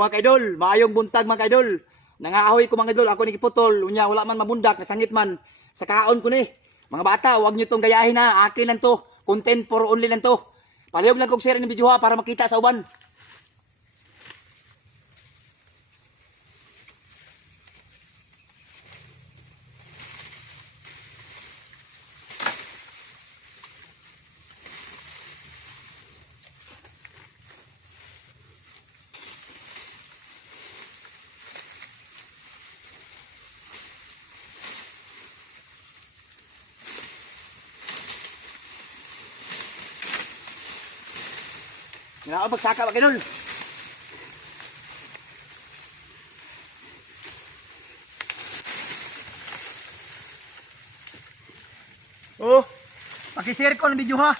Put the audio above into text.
mga kaidol, maayong buntag mga kaidol. Nangahoy ko mga idol, ako ni giputol, unya wala man mabundak, nasangit man sa kaon ko ni. Mga bata, huwag nyo tong gayahin ha, akin lang to, content for only lang to. Palihog lang kong share ng video ha para makita sa uban. Nga ako pagsaka mga idol. Oh, pakishare ko ng video ha.